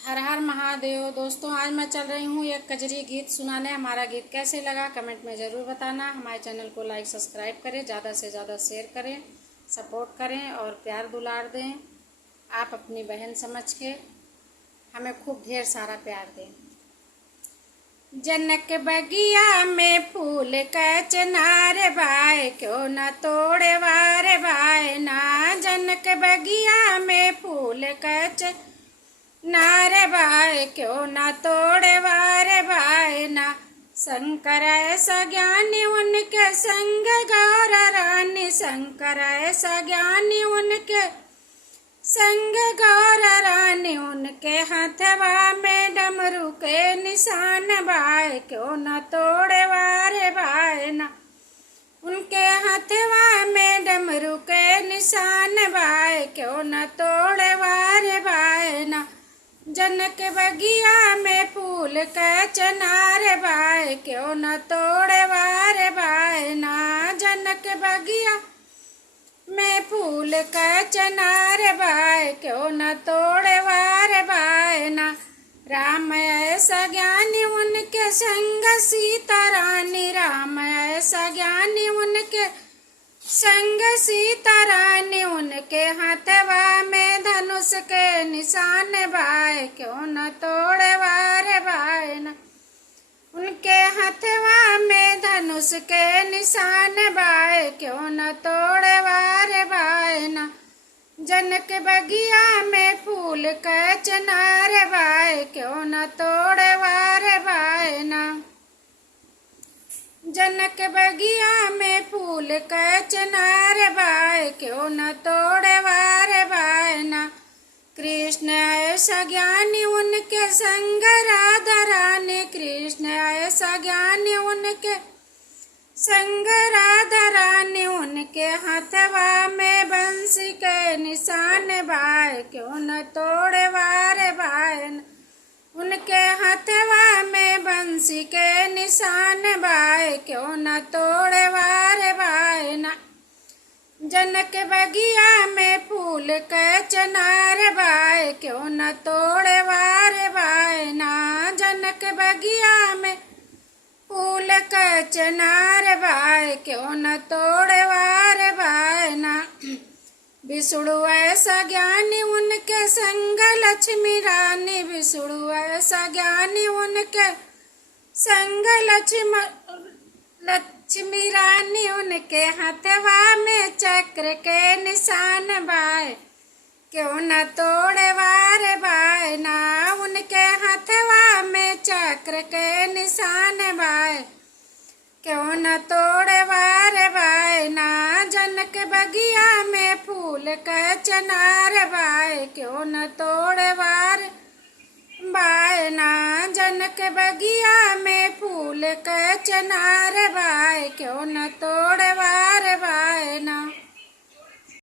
हर हर महादेव। दोस्तों, आज मैं चल रही हूँ एक कजरी गीत सुनाने। हमारा गीत कैसे लगा कमेंट में ज़रूर बताना। हमारे चैनल को लाइक सब्सक्राइब करें, ज़्यादा से ज़्यादा शेयर करें, सपोर्ट करें और प्यार दुलार दें। आप अपनी बहन समझ के हमें खूब ढेर सारा प्यार दें। जनक बगिया में फूल का चनार बाय, क्यों न तोड़े वारे बाय ना। जनक बगिया में फूल का नार बाय, क्यों न तोड़े वारे बाय ना। शंकर ऐसा ज्ञानी उनके संग गौर रानी, शंकर ऐसा ज्ञानी उनके संग गौर रानी। उनके हथवा में डमरू के निशान बाय, क्यों न तोड़े वारे बाय ना। उनके हथवा में डमरू के निशान बाय, क्यों न तोड़े वारे बाय ना। जनक बगिया में फूल का चनार बाय, क्यों न तोड़े वारे बाय ना। जनक बगिया में फूल का चनार बाय, क्यों न तोड़े वारे बाय ना। राम ऐसा ज्ञानी उनके संग सीता रानी, राम ऐसा ज्ञानी उनके संग सीता रानी। उनके हाथवा में धनुष के निशान बाय, क्यों न तोड़े वारे बाय ना। उनके हथवा में धनुष के निशान बाय, क्यों न तोड़े वारे बाय ना। जनक बगिया में फूल का चनार बाय, क्यों न तोड़े वारे बाय ना। जनक बगिया में फूल का चनार बाय, क्यों न तोड़े वारे बाय ना। कृष्ण ऐसा ज्ञानी उनके संग राधा रानी, कृष्ण ऐसा ज्ञानी उनके संग राधा रानी। उनके हथवा में बंसी के निशान बाय, क्यों न तोड़े वारे बाय ना। उनके हथवा में बंसी के निशान बाय, क्यों न तोड़े वारे बाय ना। जनक बगिया में फूल का चनार बाय, क्यों न तोड़े वारे बाय ना। जनक बगिया में फूल का चनार बाय, क्यों न तोड़े वारे बाय ना। विष्णु ऐसा ज्ञानी उनके संग लक्ष्मी रानी, विष्णु ऐसा ज्ञानी उनके संग लक्ष्मी रानी। उनके हथवा में चक्र के निशान बाय, क्यों न तोड़े वारे बाय ना। उनके हथवा में चक्र के निशान बाय, क्यों न तोड़े वारे बाय ना। जनक बगिया में फूल का चनार बाय, क्यों न तोड़े वारे बाय ना। जनक बगिया में फूल का चनार बाय, क्यों न तोड़े वारे बाय ना।